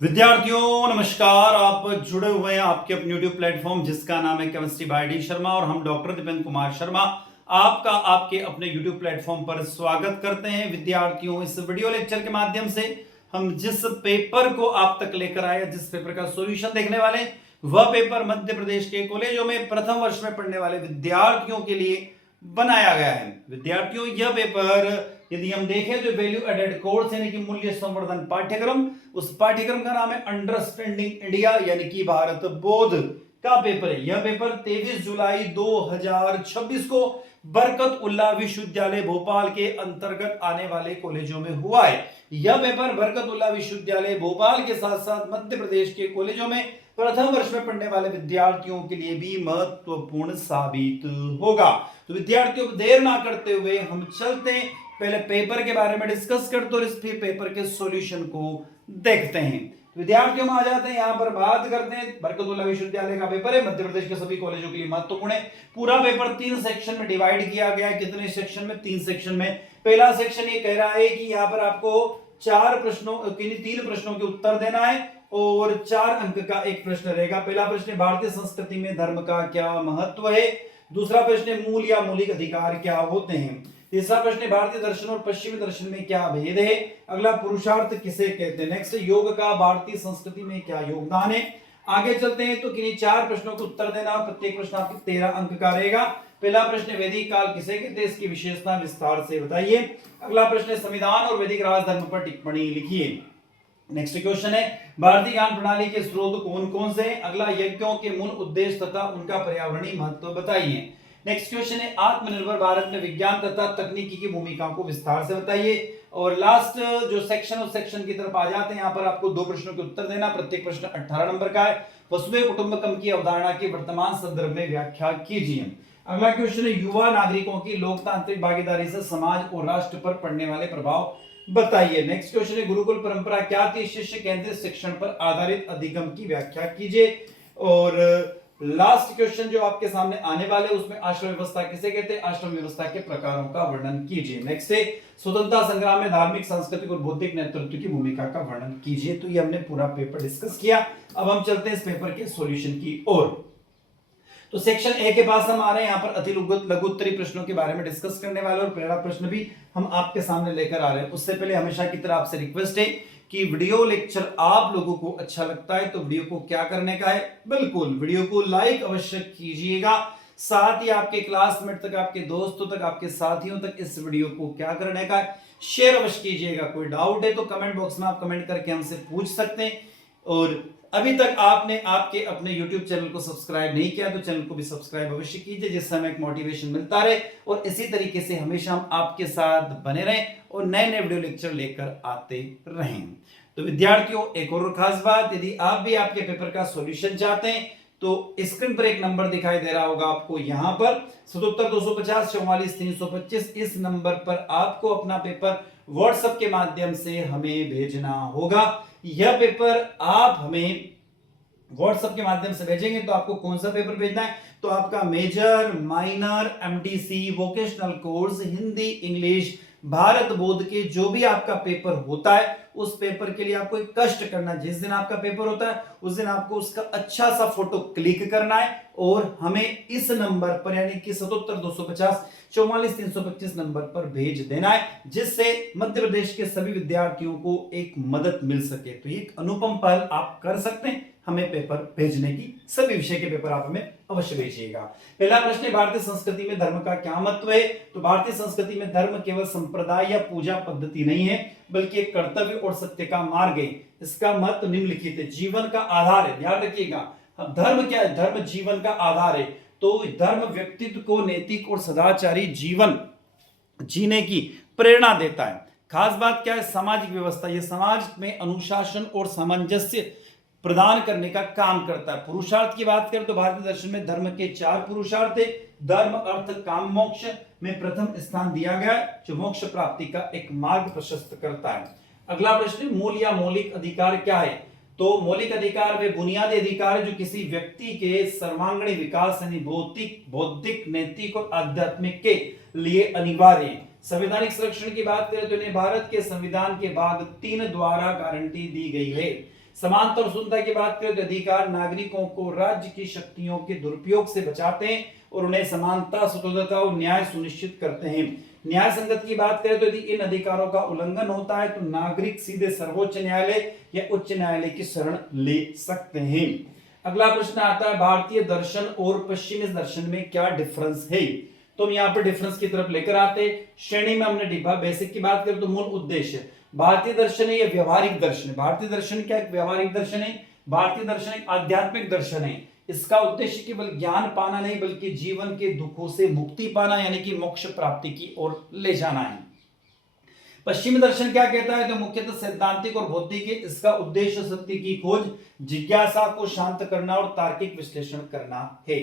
विद्यार्थियों नमस्कार। आप जुड़े हुए हैं आपके अपने YouTube प्लेटफॉर्म जिसका नाम है केमिस्ट्री बाय डी शर्मा और हम डॉक्टर दीपेंद्र कुमार शर्मा आपका आपके अपने YouTube प्लेटफॉर्म पर स्वागत करते हैं। विद्यार्थियों, इस वीडियो लेक्चर के माध्यम से हम जिस पेपर को आप तक लेकर आए, जिस पेपर का सॉल्यूशन देखने वाले, वह पेपर मध्य प्रदेश के कॉलेजों में प्रथम वर्ष में पढ़ने वाले विद्यार्थियों के लिए बनाया गया है। विद्यार्थियों, यह पेपर यदि हम देखें तो वैल्यू एडेड कोर्स यानी कि मूल्य संवर्धन पाठ्यक्रम, उस पाठ्यक्रम का नाम है अंडरस्टैंडिंग इंडिया यानी कि भारत बोध का पेपर है। यह पेपर 23 जुलाई 2026 को बरकत उल्लाह विश्वविद्यालय भोपाल के अंतर्गत आने वाले कॉलेजों में हुआ है। यह पेपर बरकत उल्लाह विश्वविद्यालय भोपाल के साथ साथ मध्य प्रदेश के कॉलेजों में प्रथम वर्ष में पढ़ने वाले विद्यार्थियों के लिए भी महत्वपूर्ण साबित होगा। तो विद्यार्थियों, देर ना करते हुए हम चलते हैं, पहले पेपर के बारे में डिस्कस करते और इस पेपर के सॉल्यूशन को देखते हैं। विद्यार्थियों, हम आ जाते हैं, यहां पर बात करते हैं। बरकतुल्लाह विश्वविद्यालय का पेपर है, मध्य प्रदेश के सभी कॉलेजों के लिए महत्वपूर्ण है। पूरा पेपर 3 सेक्शन में डिवाइड किया गया है। कितने सेक्शन में? 3 सेक्शन में। पहला सेक्शन ये कह रहा है कि यहां पर आपको 3 प्रश्नों के उत्तर देना है और 4 अंक का एक प्रश्न रहेगा। पहला प्रश्न है, भारतीय संस्कृति में धर्म का क्या महत्व है। दूसरा प्रश्न है, मूल या मौलिक अधिकार क्या होते हैं। तीसरा प्रश्न है, भारतीय दर्शन और पश्चिमी दर्शन में क्या भेद है। अगला, पुरुषार्थ किसे कहते हैं। नेक्स्ट, योग का भारतीय संस्कृति में क्या योगदान है। आगे चलते हैं तो किन्हीं 4 प्रश्नों को उत्तर देना और प्रत्येक प्रश्न आपके 13 अंक का रहेगा। पहला प्रश्न, वैदिक काल किसे कहते हैं, इसकी विशेषता विस्तार से बताइए। अगला प्रश्न है, संविधान और वैदिक राजधर्म पर टिप्पणी लिखिए। नेक्स्ट क्वेश्चन है, भारतीय ज्ञान प्रणाली के स्रोत कौन कौन से हैं। अगला, यज्ञों के मूल उद्देश्य तथा उनका पर्यावरणीय महत्व बताइए। नेक्स्ट क्वेश्चन है, आत्मनिर्भर भारत में विज्ञान तथा तकनीकी की भूमिका को विस्तार से बताइए। और लास्ट जो सेक्शन, उस सेक्शन की तरफ आ जाते हैं। यहाँ पर आपको 2 प्रश्नों के उत्तर देना, प्रत्येक प्रश्न 18 नंबर का है। वसुधैव कुटुंबकम की अवधारणा की वर्तमान संदर्भ में व्याख्या कीजिए। अगला क्वेश्चन है, युवा नागरिकों की लोकतांत्रिक भागीदारी से समाज और राष्ट्र पर पड़ने वाले प्रभाव बताइए। नेक्स्ट क्वेश्चन है, गुरुकुल परंपरा क्या थी, शिष्य केंद्रित शिक्षण पर आधारित अधिगम की व्याख्या कीजिए। और लास्ट क्वेश्चन जो आपके सामने आने वाले उसमें आश्रम व्यवस्था किसे कहते हैं, आश्रम व्यवस्था के प्रकारों का वर्णन कीजिए। नेक्स्ट है, स्वतंत्रता संग्राम में धार्मिक, सांस्कृतिक और बौद्धिक नेतृत्व की भूमिका का वर्णन कीजिए। तो ये हमने पूरा पेपर डिस्कस किया। अब हम चलते हैं इस पेपर के सॉल्यूशन की ओर। तो सेक्शन ए के पास हम आ रहे हैं। यहाँ पर अति लघु उत्तरी प्रश्नों के बारे में डिस्कस करने वाले और पहला प्रश्न भी हम आपके सामने लेकर आ रहे हैं। उससे पहले हमेशा की तरह आपसे रिक्वेस्ट है कि वीडियो लेक्चर आप लोगों को अच्छा लगता है तो वीडियो को क्या करने का है, बिल्कुल वीडियो को लाइक अवश्य कीजिएगा। साथ ही आपके क्लासमेट तक, आपके दोस्तों तक, आपके साथियों तक इस वीडियो को क्या करने का है, शेयर अवश्य कीजिएगा। कोई डाउट है तो कमेंट बॉक्स में आप कमेंट करके हमसे पूछ सकते हैं। और अभी तक आपने आपके अपने YouTube चैनल को सब्सक्राइब नहीं किया तो चैनल को भी सब्सक्राइब अवश्य कीजिए, जिससे हमें एक मोटिवेशन मिलता रहे और इसी तरीके से हमेशा हम आपके साथ बने रहें और नए नए वीडियो लेक्चर लेकर आते रहें। तो विद्यार्थियों, एक और खास बात, यदि आप भी आपके पेपर का सॉल्यूशन चाहते हैं तो स्क्रीन पर एक नंबर दिखाई दे रहा होगा आपको, यहां पर 77 250 44 325। इस नंबर पर आपको अपना पेपर व्हाट्सएप के माध्यम से हमें भेजना होगा। यह पेपर आप हमें व्हाट्सएप के माध्यम से भेजेंगे तो आपको कौन सा पेपर भेजना है, तो आपका major, minor, MTC, vocational course, Hindi, English, Bharat board के जो भी आपका पेपर होता है उस पेपर के लिए आपको एक कष्ट करना है। जिस दिन आपका पेपर होता है उस दिन आपको उसका अच्छा सा फोटो क्लिक करना है और हमें इस नंबर पर यानी कि 77 250 44 325 नंबर पर भेज देना है, जिससे मध्य प्रदेश के सभी विद्यार्थियों को एक मदद मिल सके। तो एक अनुपम पहल आप कर सकते हैं हमें पेपर भेजने की। सभी विषय के पेपर आप हमें अवश्य भेजिएगा। पहला प्रश्न है, भारतीय संस्कृति में धर्म का क्या महत्व है। तो भारतीय संस्कृति में धर्म केवल संप्रदाय या पूजा पद्धति नहीं है बल्कि एक कर्तव्य और सत्य का मार्ग है। इसका महत्व निम्नलिखित है, जीवन का आधार है। ध्यान रखिएगा, धर्म क्या है, धर्म जीवन का आधार है। तो धर्म व्यक्तित्व को नैतिक और सदाचारी जीवन जीने की प्रेरणा देता है। खास बात क्या है, सामाजिक व्यवस्था, ये समाज में अनुशासन और सामंजस्य प्रदान करने का काम करता है। पुरुषार्थ की बात करें तो भारतीय दर्शन में धर्म के 4 पुरुषार्थ है। धर्म, अर्थ, काम, मोक्ष में प्रथम स्थान दिया गया है, जो मोक्ष प्राप्ति का एक मार्ग प्रशस्त करता है। अगला प्रश्न, मूल या मौलिक अधिकार क्या है। तो मौलिक अधिकार वे बुनियादी अधिकार जो किसी व्यक्ति के सर्वांगीण विकास यानी भौतिक, बौद्धिक, नैतिक और आध्यात्मिक के लिए अनिवार्य है। संवैधानिक संरक्षण की बात करें तो इन्हें भारत के संविधान के भाग 3 द्वारा गारंटी दी गई है। समानता और सुंदरता की बात करें तो अधिकार नागरिकों को राज्य की शक्तियों के दुरुपयोग से बचाते हैं और उन्हें समानता, स्वतंत्रता और न्याय सुनिश्चित करते हैं। न्याय संगत की बात करें तो यदि इन अधिकारों का उल्लंघन होता है तो नागरिक सीधे सर्वोच्च न्यायालय या उच्च न्यायालय की शरण ले सकते हैं। अगला प्रश्न आता है भारतीय दर्शन और पश्चिमी दर्शन में क्या डिफरेंस है। तो हम यहाँ पर डिफरेंस की तरफ लेकर आते। श्रेणी में हमने डिब्बा बेसिक की बात करें तो मूल उद्देश्य भारतीय दर्शन है, यह व्यवहारिक दर्शन है। भारतीय दर्शन क्या एक व्यवहारिक दर्शन है। भारतीय दर्शन एक आध्यात्मिक दर्शन है। इसका उद्देश्य केवल ज्ञान पाना नहीं बल्कि जीवन के दुखों से मुक्ति पाना यानी कि मोक्ष प्राप्ति की ओर ले जाना है। पश्चिमी दर्शन क्या कहता है तो मुख्यतः सैद्धांतिक और बौद्धिक है। इसका उद्देश्य सत्य की खोज, जिज्ञासा को शांत करना और तार्किक विश्लेषण करना है।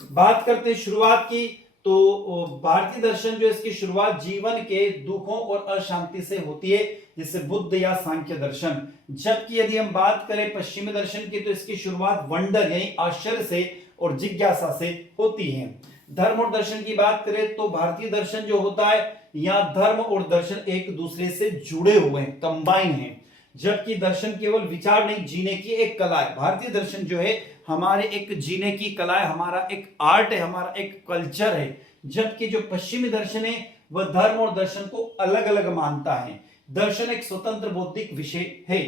बात करते शुरुआत की तो भारतीय दर्शन जो इसकी शुरुआत जीवन के दुखों और अशांति से होती है, जिसे बुद्ध या सांख्य दर्शन। जबकि यदि हम बात करें पश्चिमी दर्शन की तो इसकी शुरुआत वंडर यानी आश्चर्य से और जिज्ञासा से होती है। धर्म और दर्शन की बात करें तो भारतीय दर्शन जो होता है यहाँ धर्म और दर्शन एक दूसरे से जुड़े हुए हैं, कंबाइन हैं। जबकि दर्शन केवल विचार नहीं, जीने की एक कला है। भारतीय दर्शन जो है हमारे एक जीने की कला है, हमारा एक आर्ट है, हमारा एक कल्चर है। जबकि जो पश्चिमी दर्शन है वह धर्म और दर्शन को अलग अलग मानता है। दर्शन एक स्वतंत्र बौद्धिक विषय है।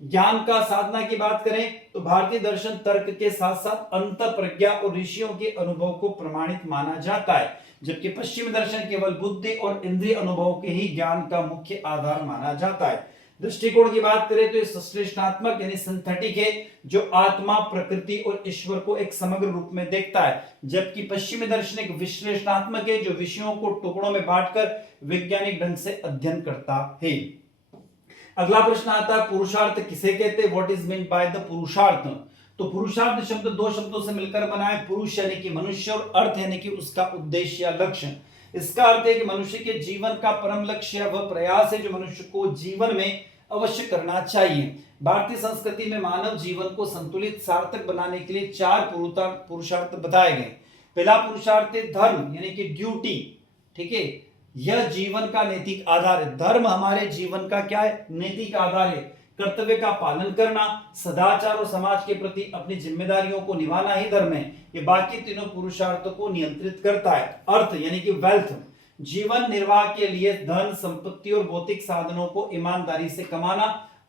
ज्ञान का साधना की बात करें तो भारतीय दर्शन तर्क के साथ साथ अंत प्रज्ञा और ऋषियों के अनुभव को प्रमाणित माना जाता है। जबकि पश्चिमी दर्शन केवल बुद्धि और इंद्रिय अनुभव के ही ज्ञान का मुख्य आधार माना जाता है। दृष्टिकोण की बात करें तो संश्लेषणात्मक यानी सिंथेटिक है, जो आत्मा, प्रकृति और ईश्वर को एक समग्र रूप में देखता है। जबकि पश्चिमी दर्शन एक विश्लेषणात्मक है, जो विषयों को टुकड़ों में बांटकर वैज्ञानिक ढंग से अध्ययन करता है। अगला प्रश्न आता है पुरुषार्थ किसे कहते हैं, what is mean by the पुरुषार्थ। तो पुरुषार्थ शब्द दो शब्दों से मिलकर बना है, पुरुष यानी कि मनुष्य और अर्थ यानी कि उसका उद्देश्य या लक्ष्य। इसका अर्थ है कि मनुष्य के जीवन का परम लक्ष्य वह प्रयास है जो मनुष्य को जीवन में अवश्य करना चाहिए। भारतीय संस्कृति में मानव जीवन को संतुलित सार्थक बनाने के लिए 4 पुरुषार्थ बताए गए। पहला पुरुषार्थ है धर्म यानी कि ड्यूटी, ठीक है, यह जीवन का नैतिक आधार है। धर्म हमारे जीवन का क्या है, नैतिक आधार है। कर्तव्य का पालन करना, सदाचार और समाज के प्रति अपनी जिम्मेदारियों को निभाना ही धर्म है। ये बाकी तीनों पुरुषार्थों को नियंत्रित करता है। अर्थ यानी कि वेल्थ, जीवन निर्वाह के लिए धन, संपत्ति और भौतिक साधनों को ईमानदारी से कमाना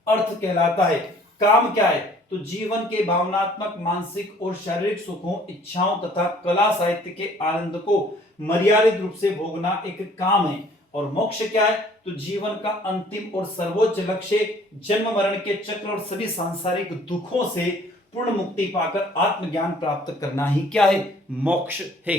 अर्थ कहलाता है। काम क्या है तो जीवन के भावनात्मक, मानसिक और शारीरिक सुखों, इच्छाओं तथा कला साहित्य के आनंद को मर्यादित रूप से भोगना एक काम है। और मोक्ष क्या है तो जीवन का अंतिम और सर्वोच्च लक्ष्य जन्म मरण के चक्र और सभी सांसारिक दुखों से पूर्ण मुक्ति पाकर आत्मज्ञान प्राप्त करना ही क्या है, मोक्ष है।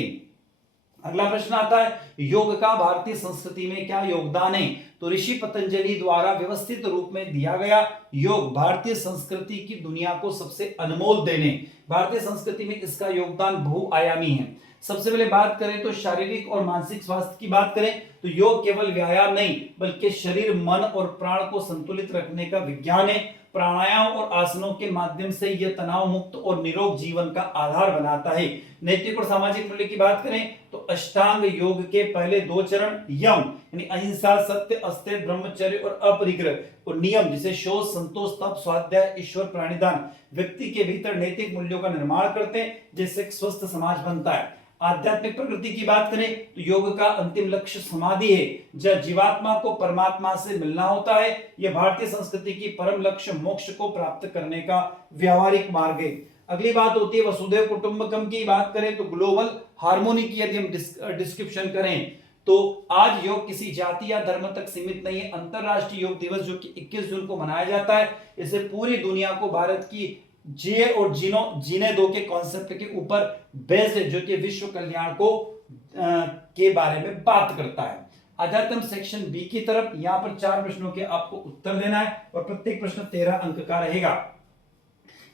अगला प्रश्न आता है योग का भारतीय संस्कृति में क्या योगदान है। तो ऋषि पतंजलि द्वारा व्यवस्थित रूप में दिया गया योग भारतीय संस्कृति की दुनिया को सबसे अनमोल देने। भारतीय संस्कृति में इसका योगदान बहुआयामी है। सबसे पहले बात करें तो शारीरिक और मानसिक स्वास्थ्य की बात करें तो योग केवल व्यायाम नहीं बल्कि शरीर, मन और प्राण को संतुलित रखने का विज्ञान है। प्राणायाम और आसनों के माध्यम से यह तनाव मुक्त और निरोग जीवन का आधार बनाता है। नैतिक और सामाजिक मूल्य की बात करें तो अष्टांग योग के पहले 2 चरण यम यानी अहिंसा, सत्य, अस्तेय, ब्रह्मचर्य और अपरिग्रह और नियम जिसे शोध, संतोष, तप, स्वाध्याय, ईश्वर प्रणिधान व्यक्ति के भीतर नैतिक मूल्यों का निर्माण करते हैं, जिससे एक स्वस्थ समाज बनता है। आध्यात्मिक प्रकृति की बात करें तो योग का अंतिम लक्ष्य समाधि है, जब जीवात्मा को परमात्मा से मिलना होता है। यह भारतीय संस्कृति की परम लक्ष्य मोक्ष को प्राप्त करने का व्यावहारिक मार्ग है। अगली बात होती है वसुधैव कुटुंबकम की बात करें तो ग्लोबल हार्मोनी की यदि हम डिस्क्रिप्शन करें तो आज योग किसी जाति या धर्म तक सीमित नहीं है। अंतरराष्ट्रीय योग दिवस जो कि 21 जून को मनाया जाता है, इसे पूरी दुनिया को भारत की जिए और जीने दो के कॉन्सेप्ट के ऊपर बेस्ड है, जो कि विश्व कल्याण को के बारे में बात करता है। अध्यात्म सेक्शन बी की तरफ यहां पर 4 प्रश्नों के आपको उत्तर देना है और प्रत्येक प्रश्न 13 अंक का रहेगा।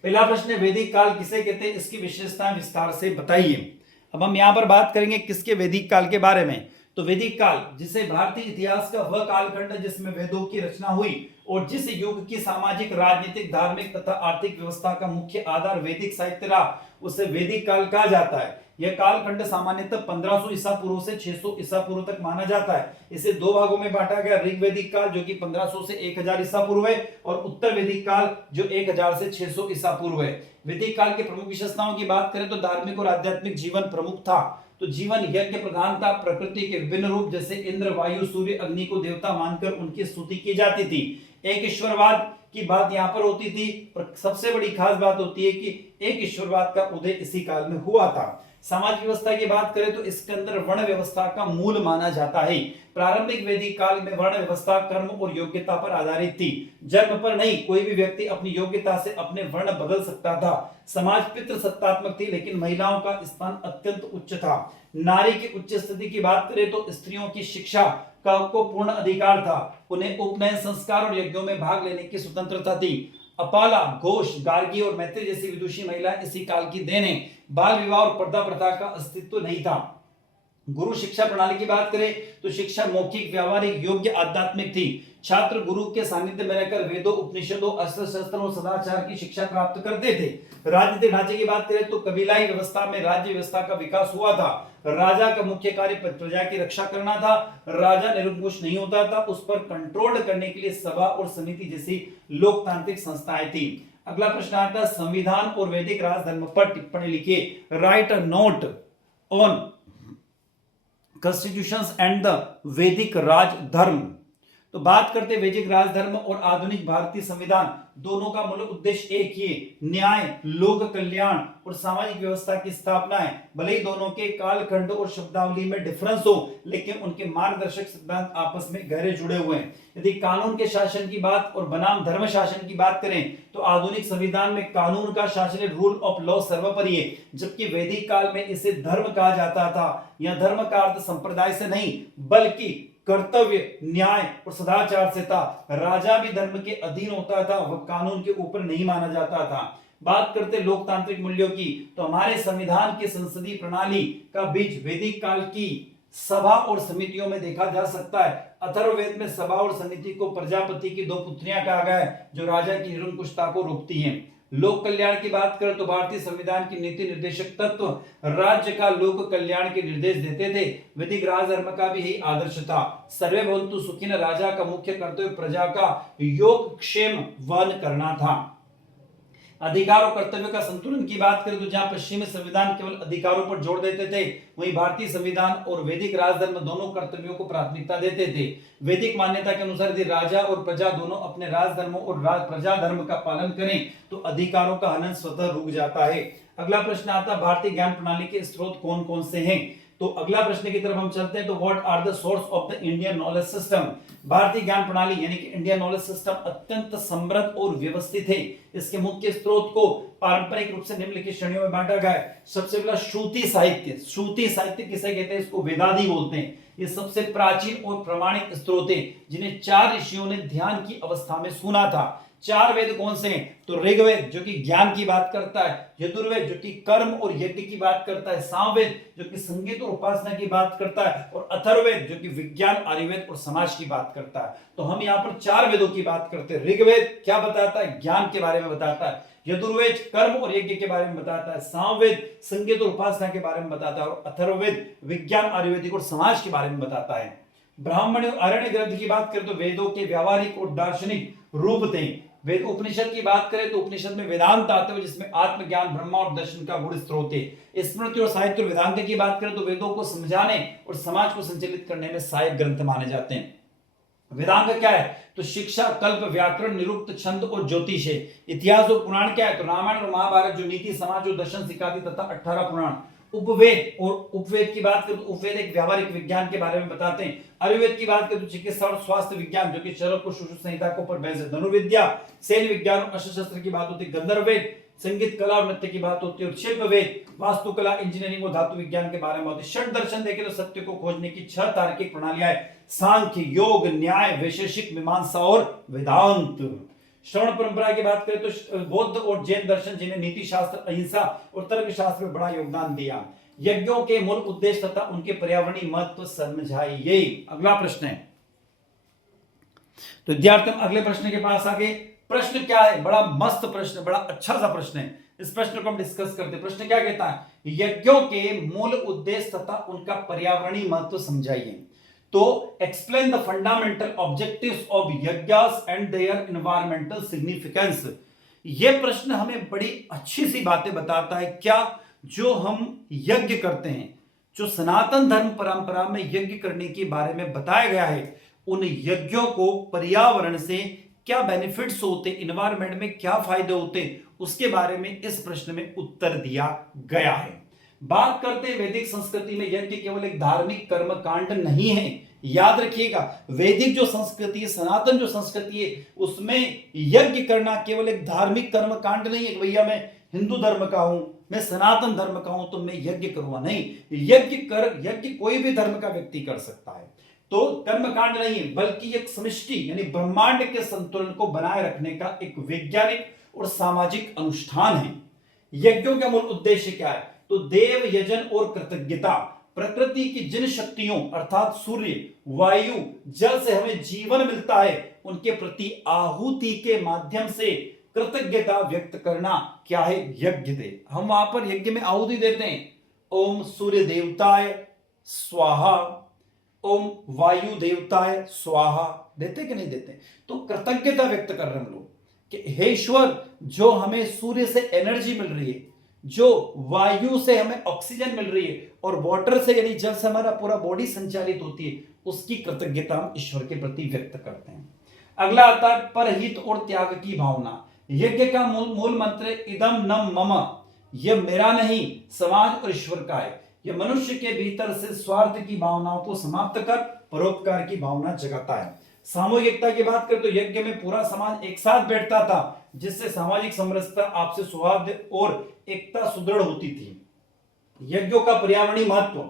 पहला प्रश्न है वैदिक काल किसे कहते हैं, इसकी विशेषताएं विस्तार से बताइए। अब हम यहां पर बात करेंगे किसके वैदिक काल के बारे में। तो वैदिक काल जिसे भारतीय इतिहास का वह कालखंड जिसमें वेदों की रचना हुई और जिस युग की सामाजिक, राजनीतिक, धार्मिक तथा आर्थिक व्यवस्था का मुख्य आधार वैदिक साहित्य रहा, उसे वैदिक काल कहा जाता है। यह कालखंड सामान्यतः 1500 ईसा पूर्व से 600 ईसा पूर्व तक माना जाता है। इसे दो भागों में बांटा गया, ऋग्वैदिक काल जो कि 1500 से 1000 ईसा पूर्व है, और उत्तर वैदिक काल जो 1000 से 600 ईसा पूर्व है। वैदिक काल के प्रमुख विशेषताओं की बात करें तो धार्मिक और आध्यात्मिक जीवन प्रमुख था। तो जीवन यज्ञ प्रधान था, प्रकृति के विभिन्न रूप जैसे इंद्र, वायु, सूर्य, अग्नि को देवता मानकर उनकी स्तुति की जाती थी। एक ईश्वरवाद की बात यहाँ पर होती थी, पर सबसे बड़ी खास बात होती है कि एक ईश्वरवाद का उदय इसी काल में हुआ था। समाज व्यवस्था की बात करें तो इसके अंदर वर्ण व्यवस्था का मूल माना जाता है। प्रारंभिक वैदिक काल में वर्ण व्यवस्था कर्म और योग्यता पर आधारित थी, जन्म पर नहीं। कोई भी व्यक्ति अपनी योग्यता से अपने वर्ण बदल सकता था। समाज पितृसत्तात्मक थी, लेकिन महिलाओं का स्थान अत्यंत उच्च था। नारी की उच्च स्थिति की बात करें तो स्त्रियों की शिक्षा का को पूर्ण अधिकार था। उन्हें उपनयन, संस्कार और यज्ञों में भाग लेने की स्वतंत्रता थी। अपाला, घोष, गार्गी और मैत्री जैसी विदुषी महिलाएं इसी काल की देन है। बाल विवाह और पर्दा प्रथा का अस्तित्व नहीं था। गुरु शिक्षा प्रणाली की बात करें तो शिक्षा मौखिक, व्यावहारिक, योग्य, आध्यात्मिक थी। छात्र गुरु के सानिध्य में रहकर वेदों, उपनिषदों, अस्त्र शस्त्रों और सदाचार की शिक्षा प्राप्त करते थे। राजनीतिक ढांचे की बात करें तो कबीलाई व्यवस्था में राज्य व्यवस्था का विकास हुआ था। राजा का मुख्य कार्य प्रजा की रक्षा करना था। राजा निरंकुश नहीं होता था, उस पर कंट्रोल करने के लिए सभा और समिति जैसी लोकतांत्रिक संस्थाएं थी। अगला प्रश्न आता है संविधान और वैदिक राजधर्म पर टिप्पणी लिखिए। Right a note on constitutions and the वैदिक राजधर्म। तो बात करते वैदिक राजधर्म और आधुनिक भारतीय संविधान, दोनों का मूल उद्देश्य एक ही, न्याय, लोक कल्याण और सामाजिक व्यवस्था की स्थापना है। भले ही दोनों के कालखंड और शब्दावली में डिफरेंस हो, लेकिन उनके मार्गदर्शक सिद्धांत आपस में गहरे जुड़े हुए हैं। यदि कानून के शासन की बात और बनाम धर्म शासन की बात करें तो आधुनिक संविधान में कानून का शासन, रूल ऑफ लॉ सर्वोपरि है, जबकि वैदिक काल में इसे धर्म कहा जाता था। यह धर्म का अर्थ संप्रदाय से नहीं बल्कि कर्तव्य, न्याय और सदाचार से था। राजा भी धर्म के अधीन होता था, वह कानून के ऊपर नहीं माना जाता था। बात करते लोकतांत्रिक मूल्यों की तो हमारे संविधान की संसदीय प्रणाली का बीज वैदिक काल की सभा और समितियों में देखा जा सकता है। अथर्ववेद में सभा और समिति को प्रजापति की दो पुत्रियां कहा गया है, जो राजा की निरंकुशता को रोकती हैं। लोक कल्याण की बात करें तो भारतीय संविधान की नीति निर्देशक तत्व राज्य का लोक कल्याण के निर्देश देते थे। वैदिक राजधर्म का भी यही आदर्श था। सर्वे भवन्तु सुखिनः, राजा का मुख्य कर्तव्य प्रजा का योगक्षेम वन करना था। अधिकार और कर्तव्य का संतुलन की बात करें तो जहां पश्चिमी संविधान केवल अधिकारों पर जोर देते थे, वहीं भारतीय संविधान और वैदिक राजधर्म दोनों कर्तव्यों को प्राथमिकता देते थे। वैदिक मान्यता के अनुसार यदि राजा और प्रजा दोनों अपने राजधर्म और प्रजा धर्म का पालन करें तो अधिकारों का हनन स्वतः रुक जाता है। अगला प्रश्न आता है भारतीय ज्ञान प्रणाली के स्रोत कौन कौन से हैं। तो अगला प्रश्न की तरफ हम चलते हैं। तो what are the source of the Indian knowledge system. भारतीय ज्ञान प्रणाली यानी कि इंडियन नॉलेज सिस्टम अत्यंत समृद्ध और व्यवस्थित है। इसके मुख्य स्रोत को पारंपरिक रूप से निम्नलिखित श्रेणियों में बांटा गया है। सबसे पहला श्रुति साहित्य। श्रुति साहित्य किसे कहते हैं? इसको वेदादि बोलते हैं। ये सबसे प्राचीन और प्रमाणिक स्रोत है, जिन्हें 4 ऋषियों ने ध्यान की अवस्था में सुना था। 4 वेद कौन से हैं? तो ऋग्वेद जो कि ज्ञान की बात करता है, यजुर्वेद जो कि कर्म और यज्ञ की बात करता है, सामवेद जो कि संगीत और उपासना की बात करता है, और अथर्ववेद जो कि विज्ञान, आयुर्वेद और समाज की बात करता है। तो हम यहाँ पर 4 वेदों की बात करते हैं। ऋग्वेद क्या बताता है? ज्ञान के बारे में बताता है। यजुर्वेद कर्म और यज्ञ के बारे में बताता है। सामवेद संगीत और उपासना के बारे में बताता है, और अथर्ववेद विज्ञान, आयुर्वेदिक और समाज के बारे में बताता है। ब्राह्मण और आरण्य ग्रंथ की बात करें तो वेदों के व्यावहारिक और दार्शनिक रूप थे। वेद उपनिषद की बात करें तो उपनिषद में वेदांत आते हैं, जिसमें आत्मज्ञान, ब्रह्मा और दर्शन का गुण स्रोत है। स्मृति और साहित्य और वेदांत की बात करें तो वेदों को समझाने और समाज को संचालित करने में सहायक ग्रंथ माने जाते हैं। वेदांग क्या है? तो शिक्षा, कल्प, व्याकरण, निरुक्त, छंद और ज्योतिष है। इतिहास और पुराण क्या है? तो रामायण और महाभारत जो नीति, समाज और दर्शन सिखाती तथा 18 पुराण। उपवेद और उपवेद की बात करें तो उपवेद एक व्यावहारिक विज्ञान के बारे में बताते हैं। आयुर्वेद की बात करें तो चिकित्सा और स्वास्थ्य विज्ञान जो कि शरक और सुश्रुत संहिता के ऊपर बहस है। धनुर्विद्या, सैन्य विज्ञान और अस्त्र शस्त्र की बात होती है। गंधर्ववेद संगीत, कला और नृत्य की बात होती है। और शिल्पवेद वास्तुकला, इंजीनियरिंग और धातु विज्ञान के बारे में होती है। षट दर्शन देखें तो सत्य को खोजने की 6 तार्किक प्रणालियां हैं: सांख्य, योग, न्याय, वैशेषिक, मीमांसा और वेदांत। श्रवण परंपरा की बात करें तो बौद्ध और जैन दर्शन, जिन्हें नीति शास्त्र, अहिंसा और तर्क शास्त्र में बड़ा योगदान दिया। यज्ञों के मूल उद्देश्य तथा उनके पर्यावरणीय महत्व समझाइए। अगला प्रश्न है, तो विद्यार्थी अगले प्रश्न के पास आगे। प्रश्न क्या है, बड़ा मस्त प्रश्न, बड़ा अच्छा सा प्रश्न है, इस प्रश्न को हम डिस्कस करते हैं। प्रश्न क्या कहता है, यज्ञों के मूल उद्देश्य तथा उनका पर्यावरणीय महत्व समझाइए। तो explain the fundamental objectives of yajnas and their environmental significance. यह प्रश्न हमें बड़ी अच्छी सी बातें बताता है। क्या जो हम यज्ञ करते हैं, जो सनातन धर्म परंपरा में यज्ञ करने के बारे में बताया गया है, उन यज्ञों को पर्यावरण से क्या बेनिफिट्स होते, एनवायरमेंट में क्या फायदे होते, उसके बारे में इस प्रश्न में उत्तर दिया गया है। बात करते हैं वैदिक संस्कृति में यज्ञ केवल एक धार्मिक कर्म कांड नहीं है। याद रखिएगा, वैदिक जो संस्कृति है, सनातन जो संस्कृति है, उसमें यज्ञ करना केवल एक धार्मिक कर्म कांड नहीं है। भैया मैं हिंदू धर्म का हूं, मैं सनातन धर्म का हूं, तो मैं यज्ञ करूंगा, नहीं। यज्ञ कोई भी धर्म का व्यक्ति कर सकता है। तो कर्मकांड नहीं है, बल्कि एक समष्टि यानी ब्रह्मांड के संतुलन को बनाए रखने का एक वैज्ञानिक और सामाजिक अनुष्ठान है। यज्ञों का मूल उद्देश्य क्या है, तो देव यजन और कृतज्ञता। प्रकृति की जिन शक्तियों अर्थात सूर्य, वायु, जल से हमें जीवन मिलता है, उनके प्रति आहुति के माध्यम से कृतज्ञता व्यक्त करना क्या है, यज्ञ दे। हम वहां पर यज्ञ में आहुति देते हैं, ओम सूर्य देवताय स्वाहा, ओम वायु देवताय स्वाहा, देते कि नहीं देते। तो कृतज्ञता व्यक्त कर रहे हैं हम लोग कि हे ईश्वर, जो हमें सूर्य से एनर्जी मिल रही है, जो वायु से हमें ऑक्सीजन मिल रही है, और वाटर से यानी जल से हमारा पूरा बॉडी संचालित होती है, उसकी कृतज्ञता हम ईश्वर के प्रति व्यक्त करते हैं। अगला आता है परहित और त्याग की भावना। यज्ञ का मूल मंत्र इदम नम मम, यह मेरा नहीं, समाज और ईश्वर का है। यह मनुष्य के भीतर से स्वार्थ की भावनाओं को समाप्त कर परोपकार की भावना जगाता है। सामूहिक एकता की बात करें तो यज्ञ में पूरा समाज एक साथ बैठता था, जिससे सामाजिक समरसता, आपसी सौहार्द और एकता सुदृढ़ होती थी। यज्ञों का पर्यावरणीय महत्व,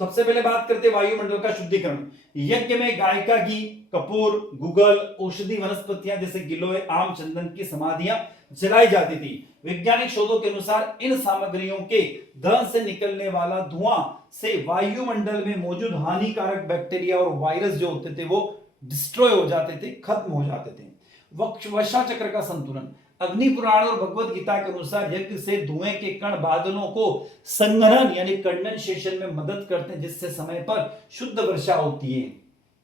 सबसे पहले बात करते हैं वायुमंडल का शुद्धिकरण। यज्ञ में गाय का घी, कपूर, गुगल, औषधि वनस्पतियां जैसे गिलोय, आम, चंदन की समाधियां जलाई जाती थी। वैज्ञानिक शोधों के अनुसार इन सामग्रियों के दहन से निकलने वाला धुआं से वायुमंडल में मौजूद हानिकारक बैक्टीरिया और वायरस जो होते थे वो डिस्ट्रॉय हो जाते थे, खत्म हो जाते थे। वर्षा चक्र का संतुलन, अग्नि पुराण और भगवत गीता के अनुसार यज्ञ से धुएं के कण बादलों को संघनन यानी कंडेंसेशन में मदद करते हैं, जिससे समय पर शुद्ध वर्षा होती है।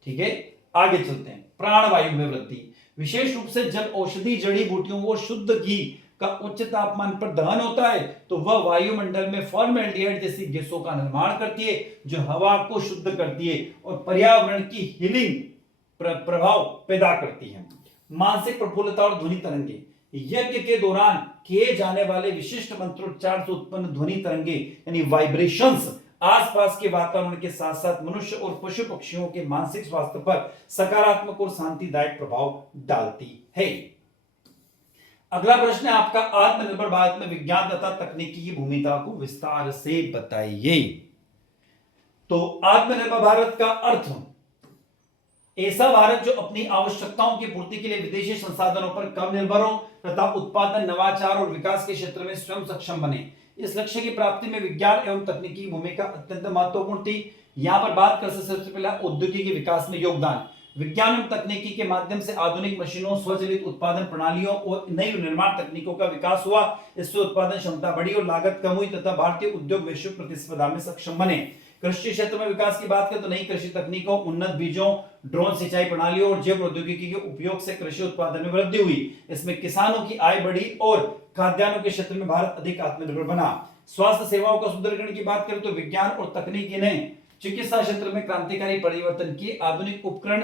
ठीक है, आगे चलते हैं। प्राणवायु में वृद्धि, विशेष रूप से जब औषधि, जड़ी बूटियों और शुद्ध घी का उच्च तापमान पर दहन होता है, तो वह वायुमंडल में फॉर्मेल्डिहाइड जैसी गैसों का निर्माण करती है, जो हवा को शुद्ध करती है और पर्यावरण की हीलिंग प्रभाव पैदा करती है। मानसिक प्रफुल्लता और ध्वनि तरंगे, यज्ञ के दौरान किए जाने वाले विशिष्ट मंत्रोच्चार से उत्पन्न ध्वनि तरंगे यानी वाइब्रेशंस आसपास के वातावरण के साथ साथ मनुष्य और पशु पक्षियों के मानसिक स्वास्थ्य पर सकारात्मक और शांतिदायक प्रभाव डालती है। अगला प्रश्न है आपका, आत्मनिर्भर भारत में विज्ञान तथा तकनीकी की भूमिका को विस्तार से बताइए। तो आत्मनिर्भर भारत का अर्थ ऐसा भारत जो अपनी आवश्यकताओं की पूर्ति के लिए विदेशी संसाधनों पर कम निर्भर हो तथा उत्पादन, नवाचार और विकास के क्षेत्र में स्वयं सक्षम बने। इस लक्ष्य की प्राप्ति में विज्ञान एवं तकनीकी की भूमिका अत्यंत महत्वपूर्ण थी। यहां पर बात कर सबसे पहले औद्योगिक विकास में योगदान। विज्ञान एवं तकनीकी के माध्यम से आधुनिक मशीनों, स्वचालित उत्पादन प्रणालियों और नई निर्माण तकनीकों का विकास हुआ। इससे उत्पादन क्षमता बढ़ी और लागत कम हुई तथा भारतीय उद्योग वैश्विक प्रतिस्पर्धा में सक्षम बने। कृषि क्षेत्र में विकास की बात करें तो नई कृषि तकनीकों, उन्नत बीजों, ड्रोन सिंचाई प्रणालियों और जैव प्रौद्योगिकी के उपयोग से कृषि उत्पादन में वृद्धि हुई। इसमें किसानों की आय बढ़ी और खाद्यान्नों के क्षेत्र में भारत अधिक आत्मनिर्भर बना। स्वास्थ्य सेवाओं का सुदृढ़ीकरण की बात करें तो विज्ञान और तकनीकी ने चिकित्सा क्षेत्र में क्रांतिकारी परिवर्तन किए। आधुनिक उपकरण,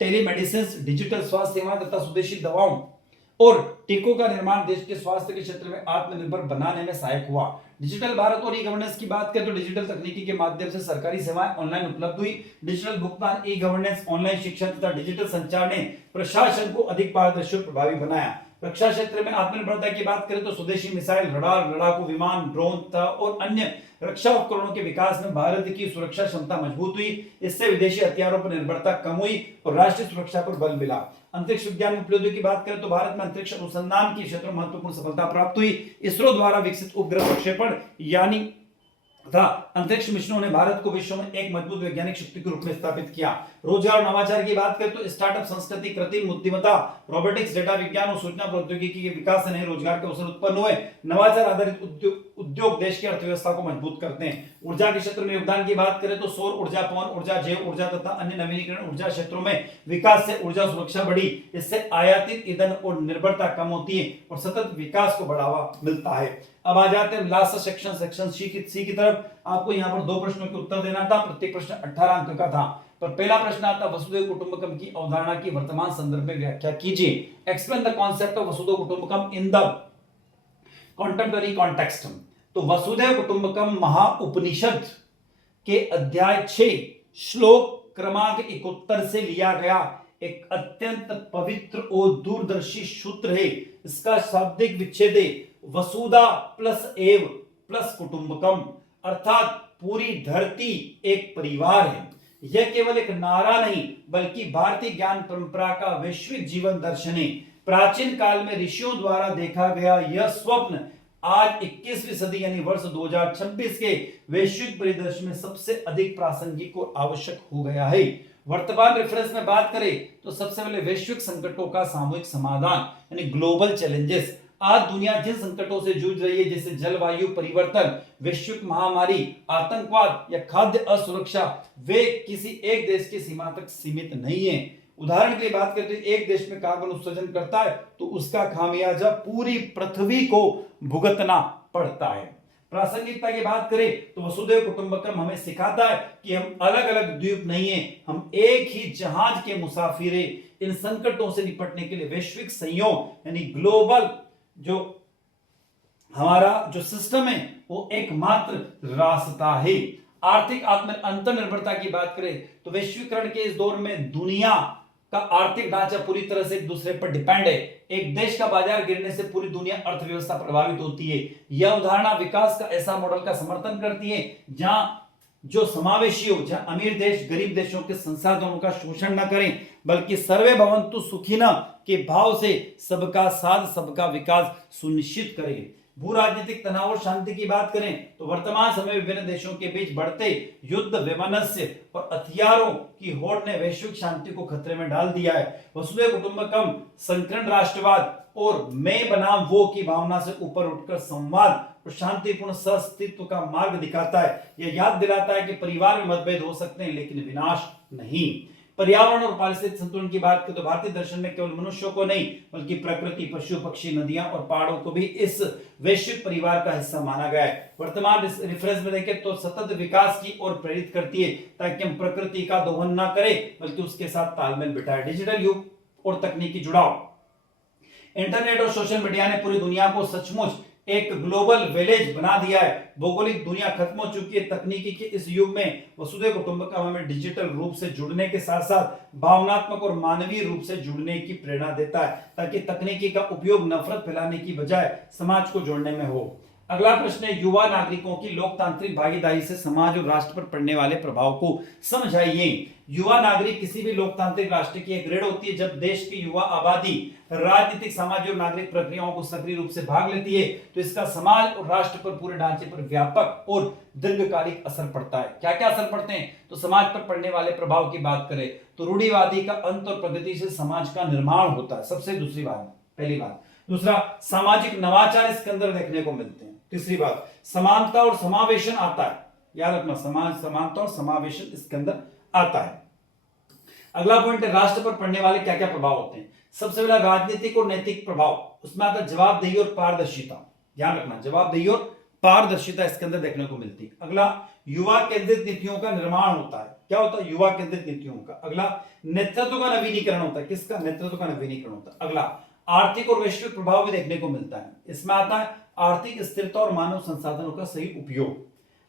टेलीमेडिसिन, डिजिटल स्वास्थ्य सेवाएं तथा स्वदेशी दवाओं और टीकों का निर्माण देश के स्वास्थ्य के क्षेत्र में आत्मनिर्भर बनाने में सहायक हुआ। डिजिटल भारत और ई गवर्नेंस की बात करें तो डिजिटल तकनीकी के माध्यम से सरकारी सेवाएं ऑनलाइन उपलब्ध हुई। डिजिटल भुगतान, ई गवर्नेंस, ऑनलाइन शिक्षा तथा डिजिटल संचार ने प्रशासन को अधिक पारदर्शी और प्रभावी बनाया। रक्षा क्षेत्र में आत्मनिर्भरता की बात करें तो स्वदेशी मिसाइल, रडार, लड़ाकू विमान, ड्रोन और अन्य रक्षा उपकरणों के विकास में भारत की सुरक्षा क्षमता मजबूत हुई। इससे विदेशी हथियारों पर निर्भरता कम हुई और राष्ट्रीय सुरक्षा पर बल मिला। अंतरिक्ष विज्ञान उपलब्धियों की बात करें तो भारत में अंतरिक्ष अनुसंधान के क्षेत्र में महत्वपूर्ण सफलता प्राप्त हुई। इसरो द्वारा विकसित उपग्रह प्रक्षेपण यानी तथा अंतरिक्ष मिशनों ने भारत को विश्व में एक मजबूत वैज्ञानिक शक्ति के रूप में स्थापित किया। रोजगार और नवाचार की बात करें तो स्टार्टअप संस्कृति, कृत्रिम बुद्धिमत्ता, रोबोटिक्स, डेटा विज्ञान और सूचना प्रौद्योगिकी के विकास से नए रोजगार के अवसर उत्पन्न हुए। नवाचार आधारित उद्योग देश की अर्थव्यवस्था को मजबूत करते हैं। ऊर्जा के क्षेत्र में योगदान की बात करें तो सौर ऊर्जा, पवन ऊर्जा, जैव ऊर्जा तथा अन्य नवीनीकरण ऊर्जा क्षेत्रों में विकास से ऊर्जा सुरक्षा बढ़ी। इससे आयातित ईंधन और निर्भरता कम होती है और सतत विकास को बढ़ावा मिलता है। अब आ जाते हैं लास्ट सेक्शन सी की तरफ। आपको यहाँ पर 2 प्रश्नों के उत्तर देना था। प्रत्येक प्रश्न 18 अंक का था। पर पहला प्रश्न आता वसुधैव कुटुंबकम की अवधारणा की वर्तमान संदर्भ में व्याख्या कीजिए। एक्सप्लेन द कॉन्सेप्ट ऑफ वसुधैव कुटुंबकम इन द कॉन्टेम्पररी कॉन्टेक्स्ट। तो वसुधैव कुटुंबकम महाउपनिषद के अध्याय 6 श्लोक क्रमांक 71 से लिया गया एक अत्यंत पवित्र और दूरदर्शी सूत्र है। इसका शाब्दिक विच्छेद है वसुधा प्लस एव प्लस कुटुंबकम, अर्थात पूरी धरती एक परिवार है। यह केवल एक नारा नहीं बल्कि भारतीय ज्ञान परंपरा का वैश्विक जीवन दर्शन है। प्राचीन काल में ऋषियों द्वारा देखा गया यह स्वप्न आज 21वीं सदी यानी वर्ष 2026 के वैश्विक परिदृश्य में सबसे अधिक प्रासंगिक और आवश्यक हो गया है। वर्तमान रेफरेंस में बात करें तो सबसे पहले वैश्विक संकटों का सामूहिक समाधान यानी ग्लोबल चैलेंजेस। आज दुनिया जिन संकटों से जूझ रही है जैसे जलवायु परिवर्तन, वैश्विक महामारी, आतंकवाद या खाद्य असुरक्षा, वे किसी एक देश की सीमा तक सीमित नहीं है। उदाहरण के लिए बात करते हैं, एक देश में कार्बन उत्सर्जन करता है तो उसका खामियाजा पूरी पृथ्वी को भुगतना पड़ता है। प्रासंगिकता की बात करें तो वसुधैव कुटुंबकम हमें सिखाता है कि हम अलग अलग द्वीप नहीं है, हम एक ही जहाज के मुसाफिर हैं। इन संकटों से निपटने के लिए वैश्विक सहयोग यानी ग्लोबल जो हमारा जो सिस्टम है वो एकमात्र रास्ता है। आर्थिक अंतर्निर्भरता की बात करें तो वैश्वीकरण के इस दौर में दुनिया का आर्थिक ढांचा पूरी तरह से एक दूसरे पर डिपेंड है। एक देश का बाजार गिरने से पूरी दुनिया अर्थव्यवस्था प्रभावित होती है। यह अवधारणा विकास का ऐसा मॉडल का समर्थन करती है जहां जो समावेशी हो, जहां अमीर देश गरीब देशों के संसाधनों का शोषण न करें बल्कि सर्वे भवन्तु सुखिनः के भाव से सबका साथ सबका विकास सुनिश्चित करें। भू राजनीतिक तनाव और शांति की बात करें तो वर्तमान समय में विभिन्न देशों के बीच बढ़ते युद्ध, वैमनस्य और हथियारों की होड़ ने वैश्विक शांति को खतरे में डाल दिया है। वसुधैव कुटुंबकम संकीर्ण राष्ट्रवाद और मैं बनाम वो की भावना से ऊपर उठकर संवाद और शांतिपूर्ण सहअस्तित्व का मार्ग दिखाता है। यह याद दिलाता है कि परिवार में मतभेद हो सकते हैं लेकिन विनाश नहीं। पर्यावरण और पारिस्थितिक संतुलन की बात करें तो भारतीय दर्शन में केवल मनुष्यों को नहीं बल्कि प्रकृति, पशु पक्षी, नदियां और पहाड़ों को भी इस वैश्विक परिवार का हिस्सा माना गया है। वर्तमान रेफरेंस में देखें तो सतत विकास की ओर प्रेरित करती है ताकि हम प्रकृति का दोहन न करें बल्कि उसके साथ तालमेल बिठाएं। डिजिटल युग और तकनीकी जुड़ाव, इंटरनेट और सोशल मीडिया ने पूरी दुनिया को सचमुच एक ग्लोबल विलेज बना दिया है। भौगोलिक दुनिया खत्म हो चुकी है। तकनीकी के इस युग में वसुधैव कुटुंबकम हमें डिजिटल रूप से जुड़ने के साथ साथ भावनात्मक और मानवीय रूप से जुड़ने की प्रेरणा देता है ताकि तकनीकी का उपयोग नफरत फैलाने की बजाय समाज को जोड़ने में हो। अगला प्रश्न है युवा नागरिकों की लोकतांत्रिक भागीदारी से समाज और राष्ट्र पर पड़ने वाले प्रभाव को समझाइए। युवा नागरिक किसी भी लोकतांत्रिक राष्ट्र की एक रीढ़ होती है। जब देश की युवा आबादी राजनीतिक, सामाजिक और नागरिक प्रक्रियाओं को सक्रिय रूप से भाग लेती है तो इसका समाज और राष्ट्र पर, पूरे ढांचे पर व्यापक और दीर्घकालिक असर पड़ता है। क्या क्या असर पड़ते हैं तो समाज पर पड़ने वाले प्रभाव की बात करें तो रूढ़िवादी का अंत और प्रगतिशील समाज का निर्माण होता है, सबसे दूसरी बात, पहली बात। दूसरा, सामाजिक नवाचार इसके अंदर देखने को मिलते हैं। तीसरी बात, समानता और समावेशन आता है। याद रखना, समानता और समावेशन इसके अंदर आता है। अगला पॉइंट है राष्ट्र पर पड़ने वाले क्या क्या प्रभाव होते हैं। सबसे पहला राजनीतिक और नैतिक प्रभाव, उसमें आता है जवाबदेही और पारदर्शिता। ध्यान रखना, जवाबदेही और पारदर्शिता इसके अंदर देखने को मिलती है। अगला, युवा केंद्रित नीतियों का निर्माण होता है। क्या होता है? युवा केंद्रित नीतियों का। अगला, नेतृत्व का नवीनीकरण होता है। किसका? नेतृत्व का नवीनीकरण होता है। अगला, आर्थिक और वैश्विक प्रभाव भी देखने को मिलता है। इसमें आता है आर्थिक स्थिरता और मानव संसाधनों का सही उपयोग।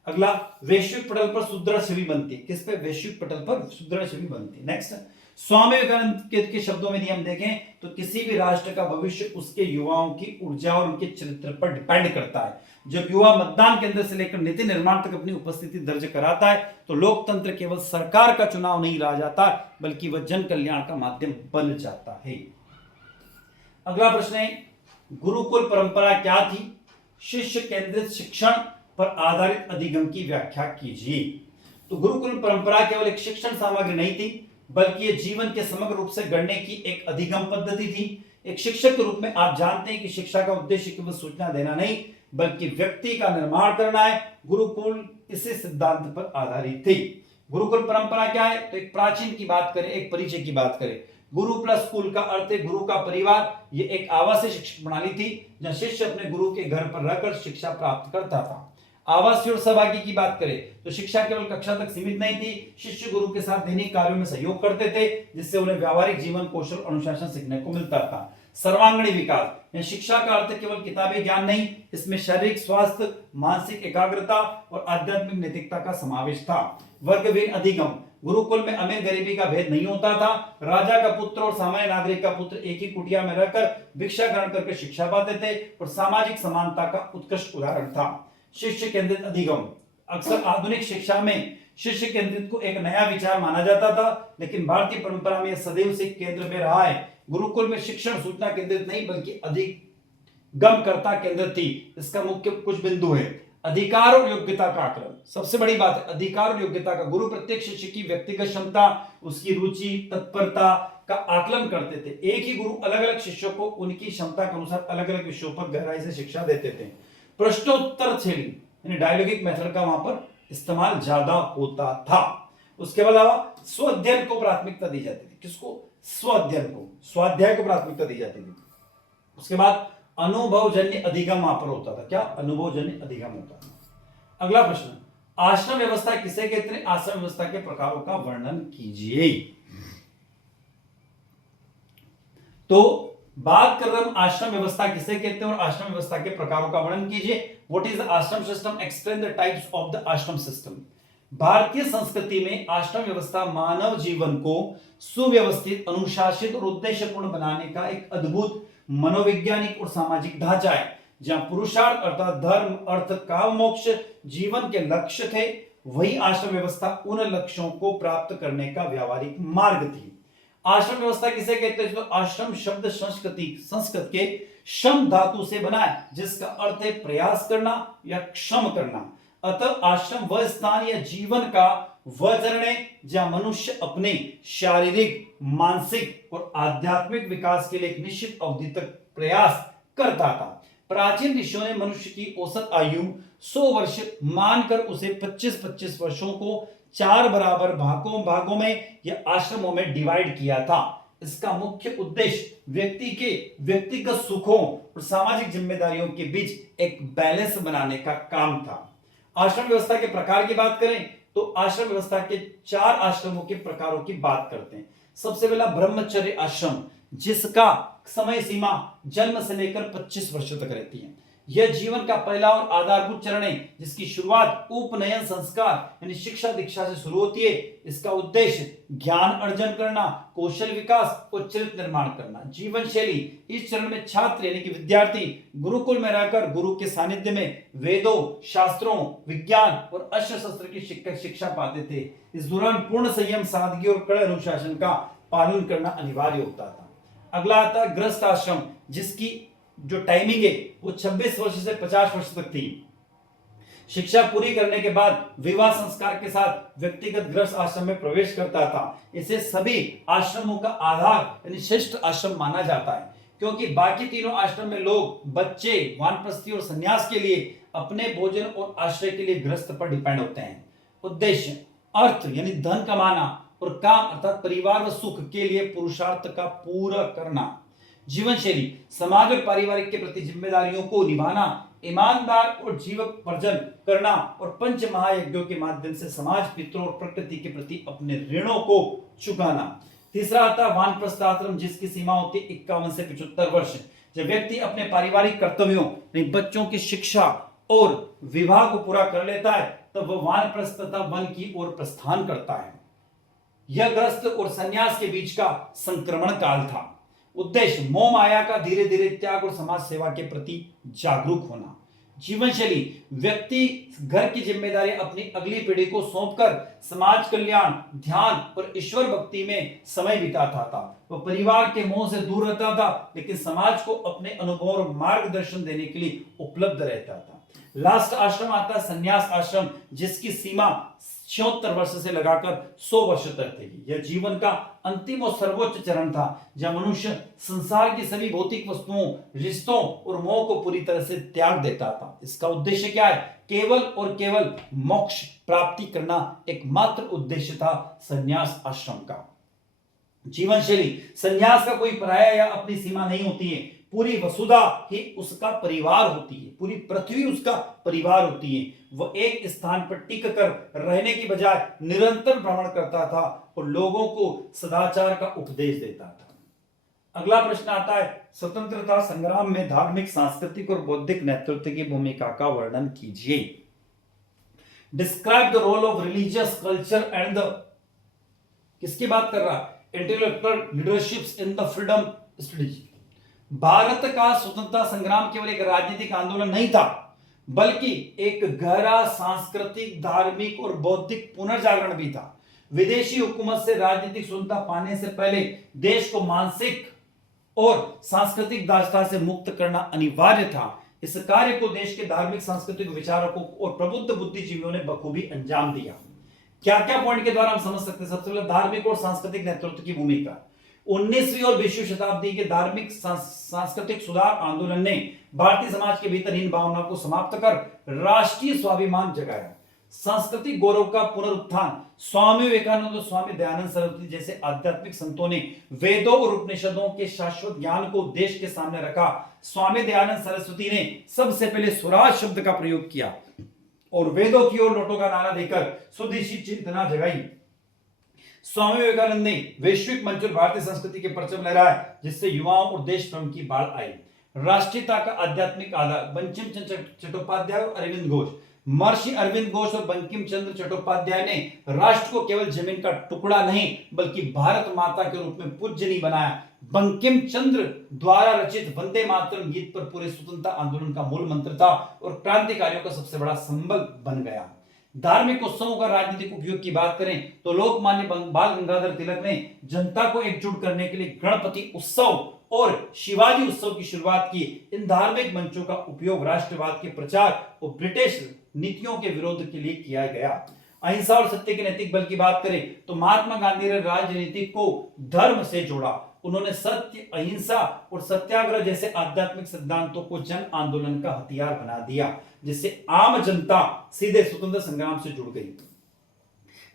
अगला, वैश्विक पटल पर सुदृढ़ छवि बनती है। किस पे? वैश्विक पटल पर सुदृढ़ छवि बनती है। नेक्स्ट, स्वामी विवेकानंद के शब्दों में यदि हम देखें तो किसी भी राष्ट्र का भविष्य उसके युवाओं की ऊर्जा और उनके चरित्र पर डिपेंड करता है। जब युवा मतदान केंद्र से लेकर नीति निर्माण तक अपनी उपस्थिति दर्ज कराता है तो लोकतंत्र केवल सरकार का चुनाव नहीं रह जाता बल्कि वह जन कल्याण का माध्यम बन जाता है। अगला प्रश्न है गुरुकुल परंपरा क्या थी? शिष्य केंद्रित शिक्षण, पर आधारित अधिगम की व्याख्या कीजिए। तो गुरुकुल परंपरा केवल एक शिक्षण सामग्री नहीं थी, बल्कि ये जीवन के समग्र रूप से गढ़ने की एक अधिगम पद्धति थी। एक शिक्षक के रूप में आप जानते हैं कि शिक्षा का उद्देश्य केवल सूचना देना नहीं, बल्कि व्यक्ति का निर्माण करना है। गुरुकुल इसी सिद्धांत पर आधारित थी। गुरुकुल परंपरा क्या है? तो एक प्राचीन की बात करें, एक परिचय की बात करें। गुरु प्लस कुल का अर्थ है गुरु का परिवार। ये एक आवासीय शिक्षा प्रणाली थी जहां शिष्य अपने गुरु के घर पर रहकर शिक्षा प्राप्त करता था। आवासीय और सहभागी की बात करें तो शिक्षा केवल कक्षा तक सीमित नहीं थी। शिष्य गुरु के साथ दैनिक कार्यों में सहयोग करते थे, जिससे उन्हें व्यावहारिक जीवन कौशल अनुशासन सीखने को मिलता था। सर्वांगीण विकास, शिक्षा का अर्थ केवल किताबी ज्ञान नहीं, इसमें शारीरिक स्वास्थ्य, मानसिक एकाग्रता और आध्यात्मिक नैतिकता का समावेश था। वर्गहीन अधिगम, गुरुकुल में अमीर गरीबी का भेद नहीं होता था। राजा का पुत्र और सामान्य नागरिक का पुत्र एक ही कुटिया में रहकर भिक्षा ग्रहण करके शिक्षा पाते थे और सामाजिक समानता का उत्कृष्ट उदाहरण था। शिष्य केंद्रित अधिगम, अक्सर आधुनिक शिक्षा में शिष्य केंद्रित को एक नया विचार माना जाता था, लेकिन भारतीय परंपरा में यह सदैव से केंद्र में रहा है। गुरुकुल में शिक्षण सूचना केंद्रित नहीं, बल्कि अधिगमकर्ता केंद्रित थी। इसका मुख्य कुछ बिंदु है। अधिकार और योग्यता का आकलन, सबसे बड़ी बात है अधिकार और योग्यता का। गुरु प्रत्येक शिष्य की व्यक्तिगत क्षमता, उसकी रुचि, तत्परता का आकलन करते थे। एक ही गुरु अलग अलग शिष्यों को उनकी क्षमता के अनुसार अलग अलग विषयों पर गहराई से शिक्षा देते थे। प्रश्नोत्तर शैली यानी डायलॉगिक मेथड का वहां पर इस्तेमाल ज्यादा होता था। उसके अलावा स्व अध्ययन को प्राथमिकता दी जाती थी। किसको? स्व अध्ययन को, स्वाध्याय को प्राथमिकता दी जाती थी। उसके बाद अनुभवजन्य अधिगम वहां पर होता था। क्या? अनुभवजन्य अधिगम होता था। अगला प्रश्न, आश्रम व्यवस्था किसे कहते हैं? आश्रम व्यवस्था के प्रकारों का वर्णन कीजिए। तो बात कर रहे हम आश्रम व्यवस्था किसे कहते हैं और आश्रम व्यवस्था के प्रकारों का वर्णन कीजिए। व्हाट इज द आश्रम system? Explain the types of the आश्रम सिस्टम। भारतीय संस्कृति में आश्रम व्यवस्था मानव जीवन को सुव्यवस्थित, अनुशासित और उद्देश्यपूर्ण बनाने का एक अद्भुत मनोवैज्ञानिक और सामाजिक ढांचा है, जहां पुरुषार्थ अर्थात धर्म, अर्थ, काम, मोक्ष जीवन के लक्ष्य थे, वही आश्रम व्यवस्था उन लक्ष्यों को प्राप्त करने का व्यावहारिक मार्ग थी। आश्रम व्यवस्था किसे कहते हैं? तो आश्रम शब्द संस्कृत के श्रम धातु से बना है, जिसका अर्थ है प्रयास करना या श्रम करना। अतः आश्रम वह स्थान या जीवन का वह चरण है जहां मनुष्य अपने शारीरिक, मानसिक और आध्यात्मिक विकास के लिए एक निश्चित अवधि तक प्रयास करता था। प्राचीन ऋषियों ने मनुष्य की औसत आयु 100 वर्ष मानकर उसे 25-25 वर्षों को 4 बराबर भागों में या आश्रमों में डिवाइड किया था। इसका मुख्य उद्देश्य व्यक्ति के व्यक्तिगत सुखों और सामाजिक जिम्मेदारियों के बीच एक बैलेंस बनाने का काम था। आश्रम व्यवस्था के प्रकार की बात करें तो आश्रम व्यवस्था के 4 आश्रमों के प्रकारों की बात करते हैं। सबसे पहला ब्रह्मचर्य आश्रम, जिसका समय सीमा जन्म से लेकर 25 वर्षों तक रहती है। यह जीवन का पहला और आधारभूत चरण है, जिसकी शुरुआत उपनयन संस्कार यानी शिक्षा दीक्षा से शुरू होती है। इसका उद्देश्य ज्ञान अर्जन करना, कौशल विकास और चरित्र निर्माण करना। जीवन शैली, इस चरण में छात्र यानी कि विद्यार्थी गुरुकुल में रहकर गुरु के सानिध्य में वेदों, शास्त्रों, विज्ञान और अस्त्र शस्त्र की शिक्षा पाते थे। इस दौरान पूर्ण संयम, सादगी और कड़े अनुशासन का पालन करना अनिवार्य होता था। अगला आता है गृहस्थ आश्रम, जिसकी जो टाइमिंग है वो 26 वर्ष से 50 वर्ष तक थी। शिक्षा पूरी करने के बाद विवाह संस्कार के साथ व्यक्तिगत गृहस्थ आश्रम में प्रवेश करता था। इसे सभी आश्रमों का आधार यानी श्रेष्ठ आश्रम माना जाता है, क्योंकि बाकी तीनों आश्रम में लोग, बच्चे, वानप्रस्थी और संन्यास के लिए अपने भोजन और आश्रय के लिए गृहस्थ पर डिपेंड होते हैं। उद्देश्य अर्थ यानी धन कमाना और काम अर्थात परिवार व सुख के लिए पुरुषार्थ का पूरा करना। जीवन शैली, समाज और पारिवारिक के प्रति जिम्मेदारियों को निभाना, ईमानदार और जीवकोपार्जन करना और पंच महायज्ञों के माध्यम से समाज, पितरों और प्रकृति के प्रति अपने ऋणों को चुकाना। तीसरा आता है वानप्रस्थ आश्रम, जिसकी सीमा होती है 51 से 75 वर्ष। जब व्यक्ति अपने पारिवारिक कर्तव्यों, बच्चों की शिक्षा और विवाह को पूरा कर लेता है, तब वह वानप्रस्थ तथा वन की ओर प्रस्थान करता है। यह गृहस्थ और संन्यास के बीच का संक्रमण काल था। उद्देश्य मोह माया का धीरे धीरे त्याग और समाज सेवा के प्रति जागरूक होना। जीवन शैली, व्यक्ति घर की जिम्मेदारी अपनी अगली पीढ़ी को सौंपकर समाज कल्याण, ध्यान और ईश्वर भक्ति में समय बिताता था। वह परिवार के मोह से दूर रहता था, लेकिन समाज को अपने अनुभव और मार्गदर्शन देने के लिए उपलब्ध रहता था। लास्ट आश्रम आता है संन्यास आश्रम, जिसकी सीमा 76 वर्ष से लगाकर 100 वर्ष तक थी। यह जीवन का अंतिम और सर्वोच्च चरण था, जब मनुष्य संसार की सभी भौतिक वस्तुओं, रिश्तों और मोह को पूरी तरह से त्याग देता था। इसका उद्देश्य क्या है? केवल और केवल मोक्ष प्राप्ति करना एकमात्र उद्देश्य था संन्यास आश्रम का। जीवन शैली संन्यास का कोई पर्याय या अपनी सीमा नहीं होती है। पूरी वसुधा ही उसका परिवार होती है, पूरी पृथ्वी उसका परिवार होती है। वह एक स्थान पर टिक कर रहने की बजाय निरंतर भ्रमण करता था और लोगों को सदाचार का उपदेश देता था। अगला प्रश्न आता है, स्वतंत्रता संग्राम में धार्मिक, सांस्कृतिक और बौद्धिक नेतृत्व की भूमिका का वर्णन कीजिए। Describe the role of religious culture and the, किसकी बात कर रहा है? Intellectual leaderships in the freedom studies. Bharat का स्वतंत्रता संग्राम केवल एक राजनीतिक आंदोलन नहीं था, बल्कि एक गहरा सांस्कृतिक, धार्मिक और बौद्धिक पुनर्जागरण भी था। विदेशी हुकूमत से राजनीतिक स्वतंत्रता पाने से पहले देश को मानसिक और सांस्कृतिक दासता से मुक्त करना अनिवार्य था। इस कार्य को देश के धार्मिक, सांस्कृतिक विचारकों और प्रबुद्ध बुद्धिजीवियों ने बखूबी अंजाम दिया। क्या क्या पॉइंट के द्वारा हम समझ सकते हैं? सबसे पहले धार्मिक और सांस्कृतिक नेतृत्व की भूमिका। 19वीं और 20वीं शताब्दी के धार्मिक सांस्कृतिक सुधार आंदोलन ने भारतीय समाज के भीतर इन भावनाओं को समाप्त कर राष्ट्रीय स्वाभिमान जगाया। सांस्कृतिक गौरव का पुनरुत्थान। स्वामी विवेकानंद और स्वामी दयानंद सरस्वती जैसे आध्यात्मिक संतों ने वेदों और उपनिषदों के शाश्वत ज्ञान को देश के सामने रखा। स्वामी दयानंद सरस्वती ने सबसे पहले स्वराज शब्द का प्रयोग किया और वेदों की ओर लौटो का नारा देकर स्वदेशी चेतना जगाई। स्वामी विवेकानंद ने वैश्विक मंच पर भारतीय संस्कृति के परचम लहराए, जिससे युवाओं और देश प्रेम की बाढ़ आई। राष्ट्रीयता का आध्यात्मिक आधार। बंकिम चंद्र चट्टोपाध्याय और अरविंद घोष। महर्षि अरविंद घोष और बंकिम चंद्र चट्टोपाध्याय ने राष्ट्र को केवल जमीन का टुकड़ा नहीं, बल्कि भारत माता के रूप में पूज्यनीय बनाया। बंकिम चंद्र द्वारा रचित वंदे मातरम गीत पर पूरे स्वतंत्रता आंदोलन का मूल मंत्र था और क्रांतिकारियों का सबसे बड़ा संबल बन गया। धार्मिक उत्सवों का राजनीतिक उपयोग की बात करें तो लोकमान्य बाल गंगाधर तिलक ने जनता को एकजुट करने के लिए गणपति उत्सव और शिवाजी उत्सव की शुरुआत की। इन धार्मिक मंचों का उपयोग राष्ट्रवाद के प्रचार और ब्रिटिश नीतियों के विरोध के लिए किया गया। अहिंसा और सत्य के नैतिक बल की बात करें तो महात्मा गांधी ने राजनीति को धर्म से जोड़ा। उन्होंने सत्य, अहिंसा और सत्याग्रह जैसे आध्यात्मिक सिद्धांतों को जन आंदोलन का हथियार बना दिया, जिससे आम जनता सीधे स्वतंत्र संग्राम से जुड़ गई।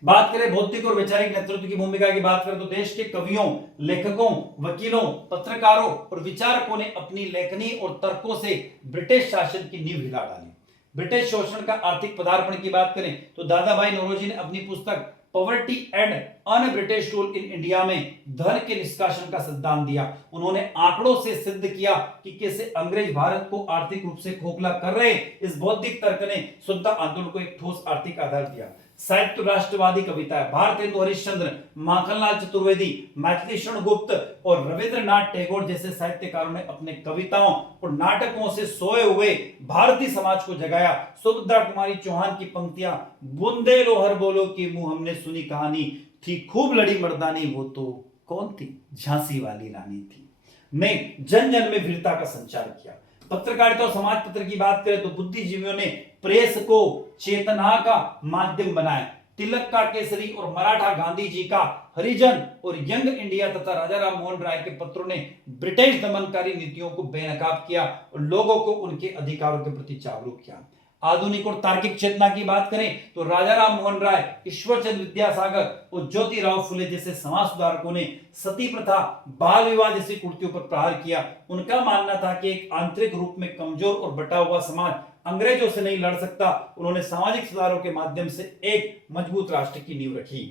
बात करें बौद्धिक और वैचारिक नेतृत्व की भूमिका की बात करें तो देश के कवियों, लेखकों, वकीलों, पत्रकारों और विचारकों ने अपनी लेखनी और तर्कों से ब्रिटिश शासन की नींव हिला डाली। ब्रिटिश शोषण का आर्थिक पदार्पण की बात करें तो दादा भाई नौरोजी ने अपनी पुस्तक poverty and un British rule in India में धन के निष्कासन का सिद्धांत दिया। उन्होंने आंकड़ों से सिद्ध किया कि कैसे अंग्रेज भारत को आर्थिक रूप से खोखला कर रहे। इस बौद्धिक तर्क ने स्वतंत्रता आंदोलन को एक ठोस आर्थिक आधार दिया। साहित्य राष्ट्रवादी कविता है। भारतेंदु हरिश्चंद्र, माखनलाल चतुर्वेदी, मैथिलीशरण गुप्त और रविंद्रनाथ टैगोर जैसे साहित्यकारों ने अपने कविताओं और नाटकों से सोए हुए भारतीय समाज को जगाया। सुभद्रा कुमारी चौहान की पंक्तियां, बूंदे लो हर बोलो की मुंह हमने सुनी कहानी, थी खूब लड़ी मर्दानी, वो तो कौन थी? झांसी वाली रानी थी। ने जन जन में वीरता का संचार किया। पत्रकारिता और समाज पत्र की बात करें तो बुद्धिजीवियों ने प्रेस को चेतना का माध्यम बनाया। तिलक का केसरी और मराठा गांधी जी का हरिजन और यंग इंडिया तथा राजा राम मोहन राय के पत्रों ने ब्रिटिश दमनकारी नीतियों को बेनकाब किया और लोगों को उनके अधिकारों के प्रति जागरूक किया। आधुनिक और तार्किक चेतना की बात करें तो राजा राम मोहन राय, ईश्वरचंद्र विद्यासागर और ज्योतिराव फुले जैसे समाज सुधारकों ने सती प्रथा, बाल विवाह जैसी कुरीतियों पर प्रहार किया। उनका मानना था कि एक आंतरिक रूप में कमजोर और बटा हुआ समाज अंग्रेजों से नहीं लड़ सकता। उन्होंने सामाजिक सुधारों के माध्यम से एक मजबूत राष्ट्र की नींव रखी।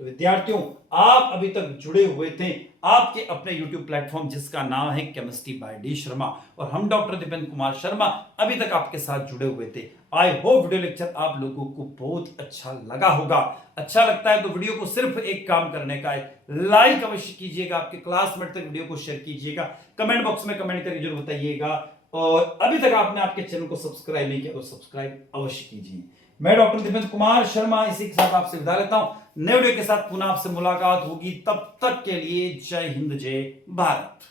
तो विद्यार्थियों, आप अभी तक जुड़े हुए थे आपके अपने YouTube प्लेटफॉर्म जिसका नाम है केमिस्ट्री बाय डी शर्मा, और हम डॉक्टर दीपेंद्र कुमार शर्मा अभी तक आपके साथ जुड़े हुए थे। आई होप वीडियो लेक्चर आप लोगों को बहुत अच्छा लगा होगा। अच्छा लगता है तो वीडियो को सिर्फ एक काम करने का है, लाइक अवश्य कीजिएगा, आपके क्लासमेट तक वीडियो को शेयर कीजिएगा, कमेंट बॉक्स में कमेंट करके जरूर बताइएगा, और अभी तक आपने आपके चैनल को सब्सक्राइब नहीं किया तो सब्सक्राइब अवश्य कीजिए। मैं डॉक्टर दीपेंद्र कुमार शर्मा इसी के साथ आपसे विदा लेता हूं। नए वीडियो के साथ पुनः आपसे मुलाकात होगी, तब तक के लिए जय हिंद, जय भारत।